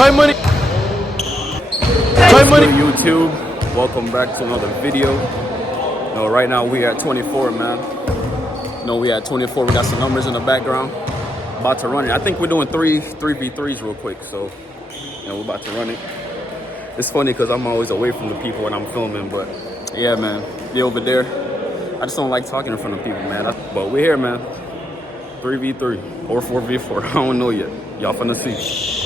Toy Money. Toy Money. YouTube, welcome back to another video. Right now we are at 24, man. We at 24. We got some numbers in the background. About to run it. I think we're doing 3v3s real quick. So, we're about to run it. It's funny because I'm always away from the people when I'm filming, but yeah, man, be over there. I just don't like talking in front of people, man. But we're here, man. 3v3 or 4v4. I don't know yet. Y'all finna see.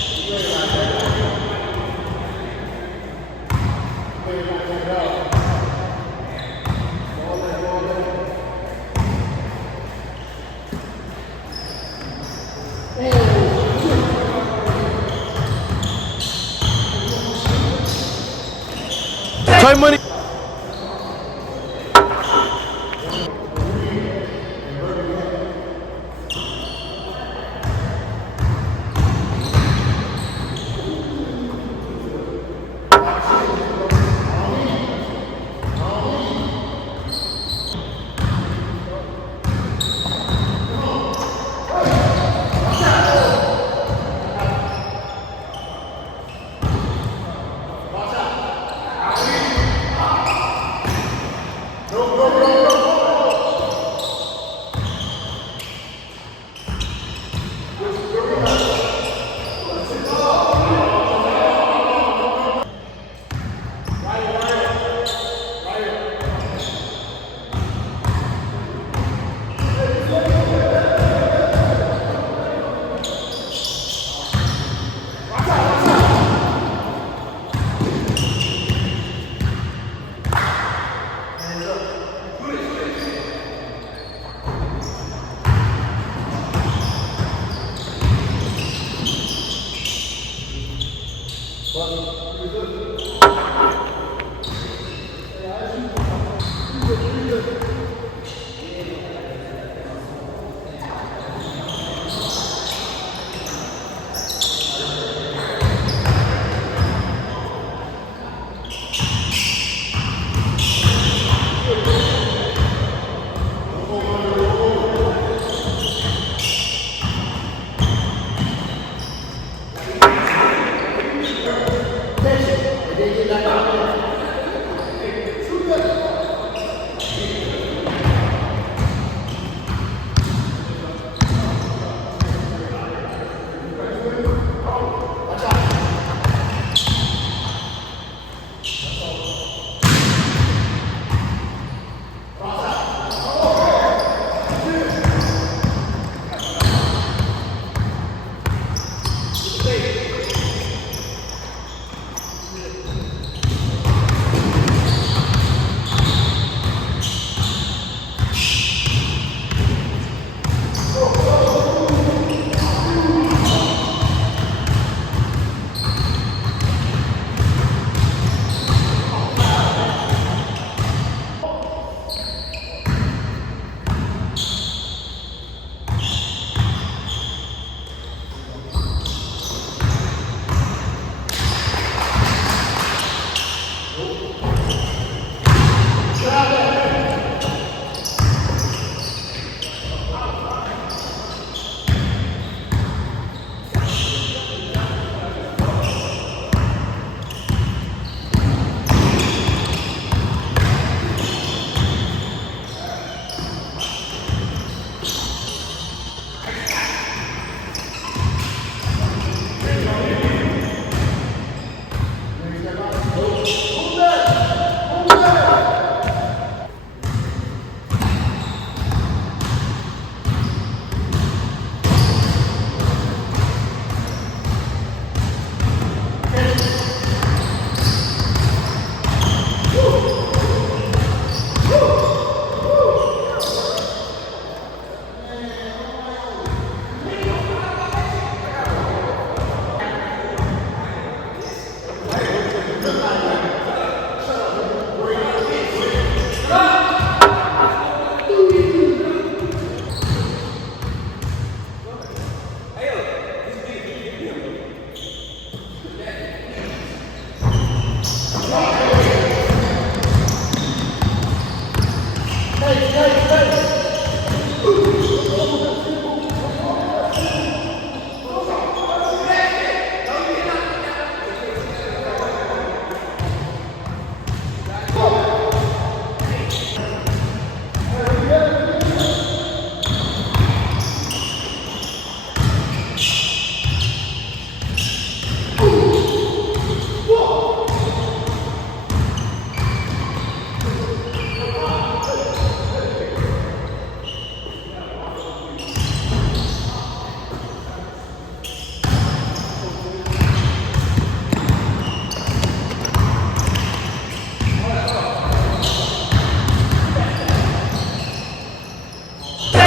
Toy Money.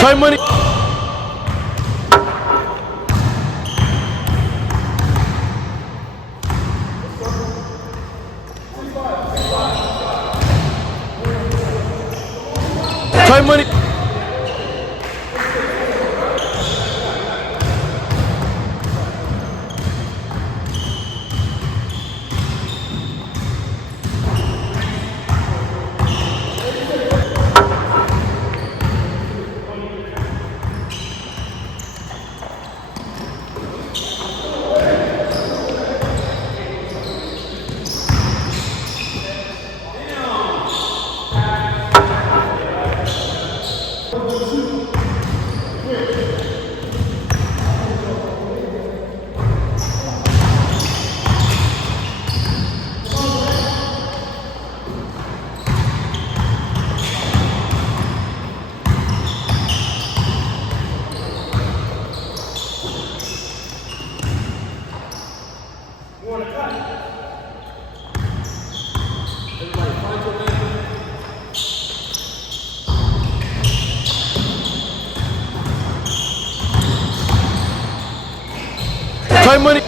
Try money. Try money. Try money.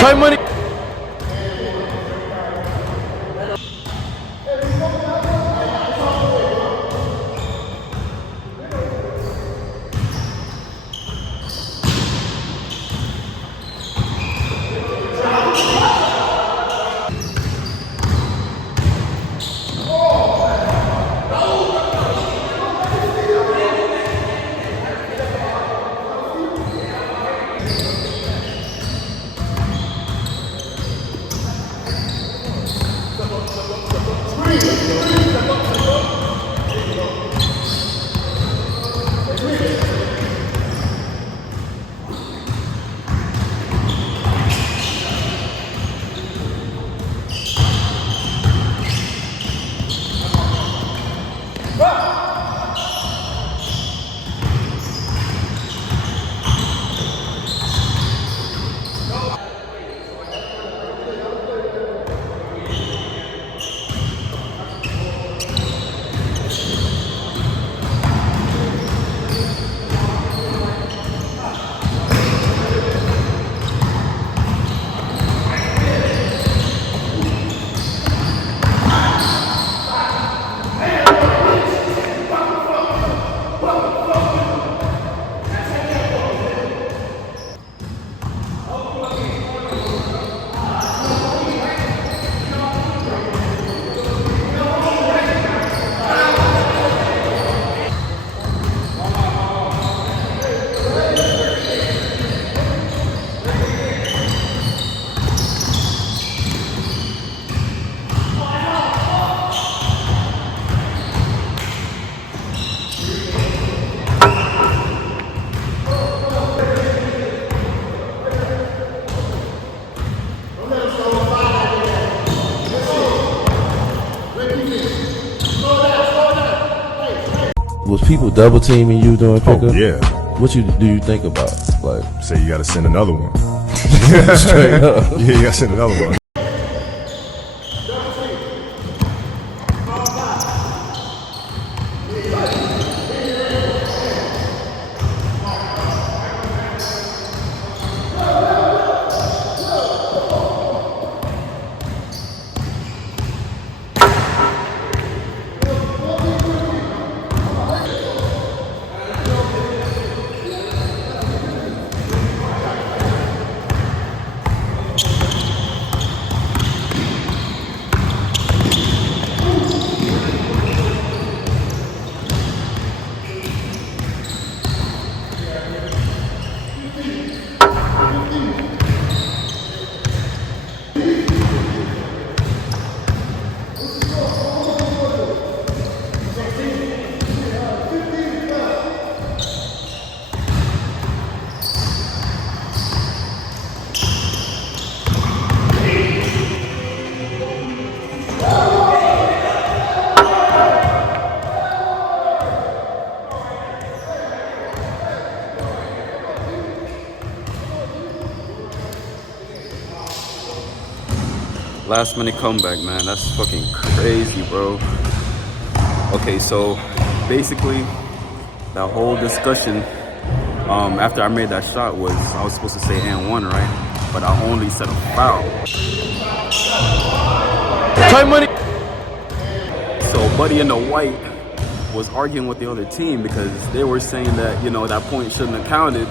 Try money. Was people double teaming you during pickup? Oh, yeah. What do you think about? Like, Say you got to send another one. straight up. Yeah, you got to send another one. Last minute comeback, man. That's fucking crazy, bro. Okay, so basically, that whole discussion after I made that shot was I was supposed to say and one, right? But I only said a foul. Toy Money. So Buddy in the white was arguing with the other team because they were saying that, you know, that point shouldn't have counted.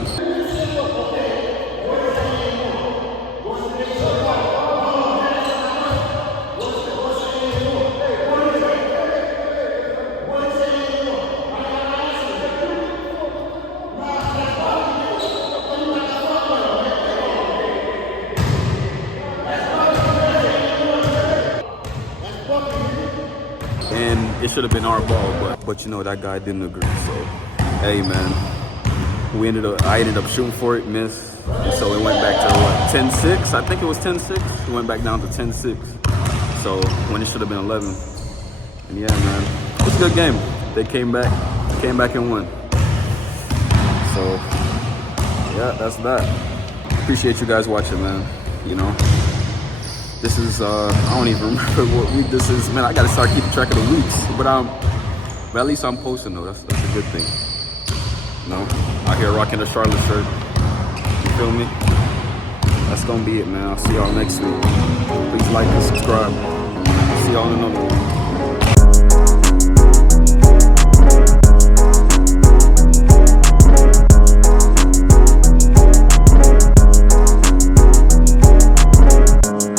And it should have been our ball, but you know, that guy didn't agree. So, hey man, I ended up shooting for it, missed. And so it went back to what, 10-6? I think it was 10-6. It went back down to 10-6. So when it should have been 11. And yeah, man, it was a good game. They came back and won. So yeah, that's that. Appreciate you guys watching, man. You know, this is I don't even remember what week this is. Man, I gotta start keeping track of the weeks. But at least I'm posting though. That's a good thing. You know, out here rocking the Charlotte shirt. You feel me? That's gonna be it, man. I'll see y'all next week. Please like and subscribe. See y'all in another one.